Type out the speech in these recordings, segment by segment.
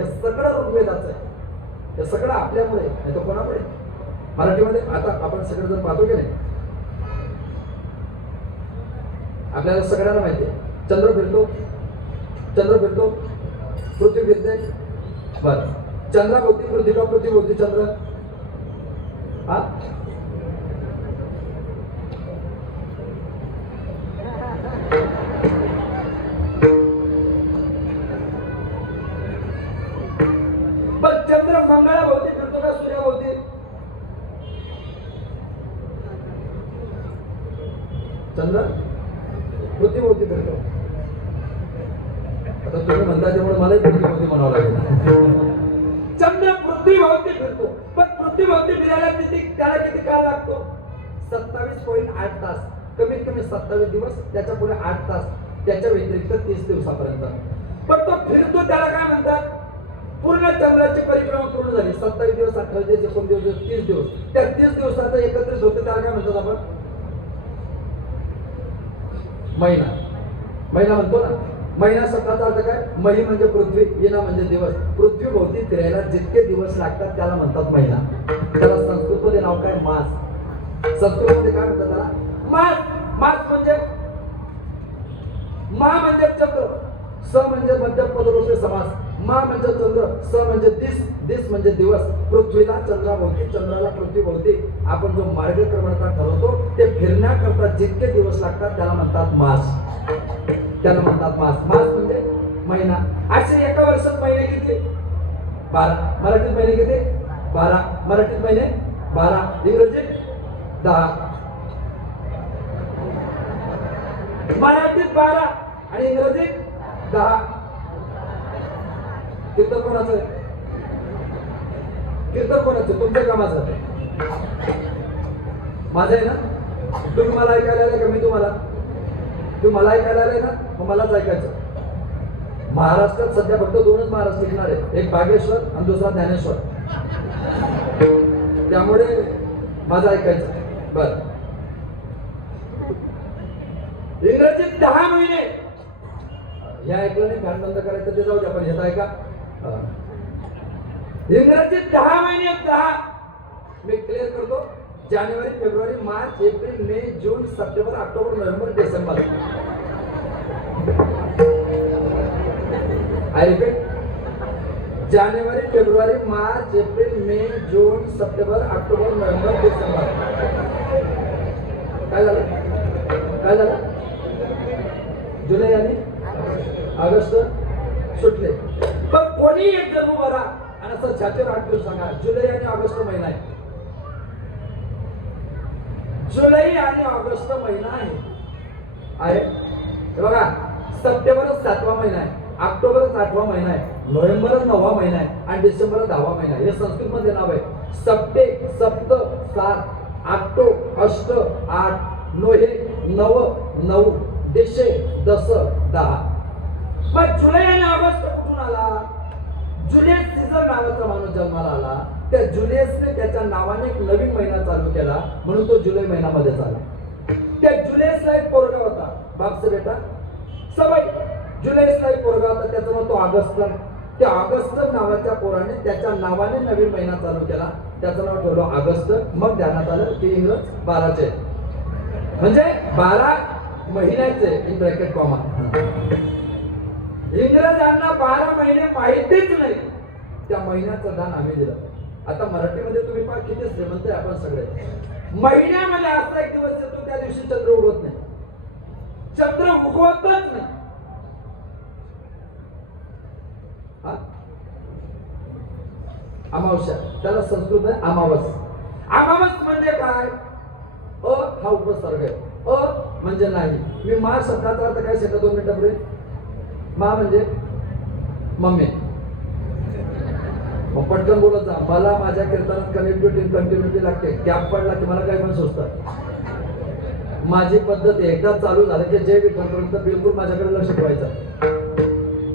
हे सगळं ऋग्वेदाचं आहे. हे सगळं आपल्यामुळे नाही तर कोणामुळे. मराठीमध्ये आता आपण सगळे जण पाहतो की नाही, आपल्याला सगळ्यांना माहिती आहे चंद्र फिरतो, चंद्र फिरतो, पृथ्वी फिरते. बर, चंद्राभोवती पृथ्वी का पृथ्वीभोवती चंद्र? हा, पण चंद्र मंगळाभोवती फिरतो का सूर्याभोवती? चंद्र पृथ्वीभोवती फिरतो. आता तुम्ही म्हणता त्यामुळे मलाही पृथ्वीभोवती म्हणावं लागेल. चंद्र पृथ्वीभोवती फिरतो, पण पृथ्वीभोवती फिरायला त्याला किती काळ लागतो? 27.8 तास. कमीत कमी 27 दिवस, त्याच्या पुढे 8 तास, त्याच्या व्यतिरिक्त 30 दिवसापर्यंत. पण तो फिरतो त्याला काय म्हणतात? पूर्ण चंद्राची परिक्रमा पूर्ण झाली. 27 दिवस, 28 दिवस, 29 दिवस, 30 दिवस. त्या 30 दिवसाचं एकत्रित होतं त्याला काय म्हणतात आपण? महिना. महिना म्हणतो ना. महिना शब्दाचा अर्थ काय? मही म्हणजे पृथ्वी, येना म्हणजे दिवस. पृथ्वी भोवती फिरायला जितके दिवस लागतात त्याला म्हणतात महिना. त्याला संस्कृतमध्ये नाव काय? मास. संस्कृतमध्ये काय म्हणतात त्याला? मास. मास म्हणजे मा म्हणजे चंद्र, स म्हणजे मध्यम पदलोपी समास. मा म्हणजे चंद्र, स म्हणजे दिस, दिस म्हणजे दिवस. पृथ्वीला चंद्राभोवती, चंद्राला पृथ्वीभोवती आपण जो मार्गक्रमणता ठरवतो ते फिरण्याकरता जितके दिवस लागतात त्याला म्हणतात मास. त्याला म्हणतात मास. मास म्हणजे महिना. असे एका वर्षात महिने किती? 12. मराठीत महिने किती? 12. मराठीत महिने 12, इंग्रजीत 10. मराठीत 12 आणि इंग्रजीत 10. कीर्तन कोणाचं? कीर्तन कोणाचं? तुमच्या कामाचं. माझं आहे ना. तुम्ही मला ऐकायला आले का मी तुम्हाला? तुम्ही मला ऐकायला आले ना, मग मलाच ऐकायचं. महाराष्ट्रात सध्या फक्त 2च महाराज टिकणार आहे, एक बागेश्वर आणि दुसरा ज्ञानेश्वर. त्यामुळे माझं ऐकायचं. बर, इंग्रजीत 10 महिने. या ऐकलं नाही, फॅन बंद करायचं ते जाऊ द्या, पण येत ऐका. इंग्रजीत 10 महिने. 10 मी क्लिअर करतो. जानेवारी, फेब्रुवारी, मार्च, एप्रिल, मे, जून, सप्टेंबर, ऑक्टोबर, नोव्हेंबर, डिसेंबर. I repeat. जानेवारी, फेब्रुवारी, मार्च, एप्रिल, मे, जून, सप्टेंबर, ऑक्टोबर, नोव्हेंबर, डिसेंबर. काय झालं? काय झालं? जुलै आणि ऑगस्ट सुटले. पण कोणी एक जन्म बरा आणि असं छातीवर हात घेऊन सांगा, जुलै आणि ऑगस्ट महिना आहे. जुलै आणि ऑगस्ट महिना आहे. बघा, सप्टेंबरच 7वा महिना आहे, ऑक्टोबरच 8वा महिना आहे, नोव्हेंबरच 9वा महिना आहे आणि डिसेंबर 10वा महिना आहे. हे संस्कृत मध्ये नाव आहे. सप्टे, सप्त 7, ऑक्टो अष्ट 8, नोहे 9, 9, देशे 10, 10. मग जुलै आणि ऑगस्ट कुठून आला? जुलियस सीझर नावाचा माणूस जन्माला आला. त्या जुलियसने त्याच्या नावाने एक नवीन महिना चालू केला, म्हणून तो जुलै महिन्यामध्ये आला. त्या जुलियसला एक पोरगा होता, बापसे बेटा सवय. जुलियसला एक पोरगा होता, त्याचं नाव तो ऑगस्ट. त्या ऑगस्ट नावाच्या पोराने त्याच्या नावाने नवीन महिना चालू केला, त्याचं नाव ठेवलं ऑगस्ट. मग ध्यानात आलं की इंग्रज 12चे, म्हणजे 12 महिन्याचे इन ब्रॅकेट कॉमा. इंग्रजांना 12 महिने माहितीच नाही, त्या महिन्याचं दान आम्ही दिलं. आता मराठीमध्ये तुम्ही पहा किती श्रीमंत आहे आपण सगळे. महिन्यामध्ये असा एक दिवस येतो त्या दिवशी चंद्र उगवत नाही, चंद्र उगवतच नाही. अमावस्या, त्याला संस्कृत आहे अमावस. अमावस म्हणजे काय? अ हा उपसर्ग आहे. अ म्हणजे नाही. मी मा शब्दाचा अर्थ काय सांगतो 2 मिनिटापूर्वी? मा म्हणजे मम्मी. मग पटकन बोलत जा. मला माझ्या कीर्तनात कनेक्टिव्हिटी कंटिन्युटी लागते. गॅप पडला की मला काही पण सुचतात. माझी पद्धत एकदा चालू झाली की जे विठ्ठलपर्यंत बिलकुल माझ्याकडे लक्ष ठेवायचं.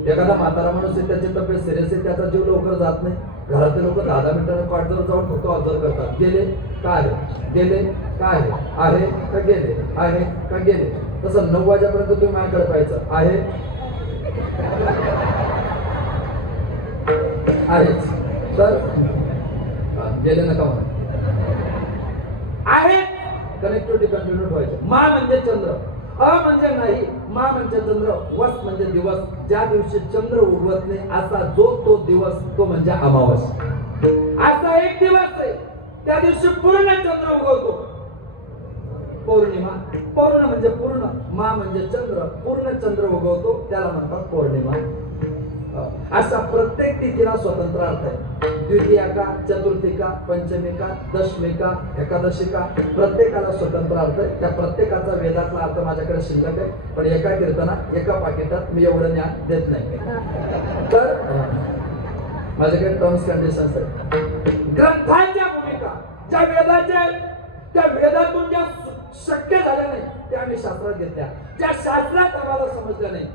एखादा म्हातारा माणूस आहे, त्याची तब्येत सिरियस आहे, त्याचा जीव लवकर जात नाही. घरातले लोक 10 मिनिटांना कॉटवर जाऊन फक्त ऑब्झर्व करतात. गेले काय आहे, गेले काय आहे का गेले, आहे का गेले. तसं 9 वाजेपर्यंत तुम्ही माझ्याकडे पाहायचं आहे. आहेच. तर गेले नका म्हणा आहे. कनेक्टिव्हिटी कंटिन्यू ठेवायचं. मा म्हणजे चंद्र, अ म्हणजे नाही, मा म्हणजे चंद्र, वस म्हणजे दिवस. ज्या दिवशी चंद्र उगवत नाही असा जो तो दिवस तो म्हणजे अमावस्या. असा एक दिवस आहे त्या दिवशी पूर्ण चंद्र उगवतो. पौर्णिमा. पौर्ण म्हणजे पूर्ण, मा म्हणजे चंद्र, पूर्ण चंद्र उगवतो त्याला म्हणतात पौर्णिमा. असा प्रत्येक तिथीला स्वतंत्र अर्थ आहे. द्वितीया, चतुर्थीका, पंचमिका, दशमिका, एकादशिका, प्रत्येकाला स्वतंत्र अर्थ आहे. त्या प्रत्येकाचा वेदातला अर्थ माझ्याकडे शिल्लक आहे, पण एका कीर्तनात एका पाकिटात मी एवढं ज्ञान देत नाही. तर माझ्याकडे टर्म्स कंडिशन्स आहेत. ग्रंथांच्या भूमिका ज्या वेदाच्या आहेत त्या वेदातून ज्या शक्य झाल्या नाही त्या आम्ही शास्त्रात घेतल्या, ज्या शास्त्रात आम्हाला समजल्या नाही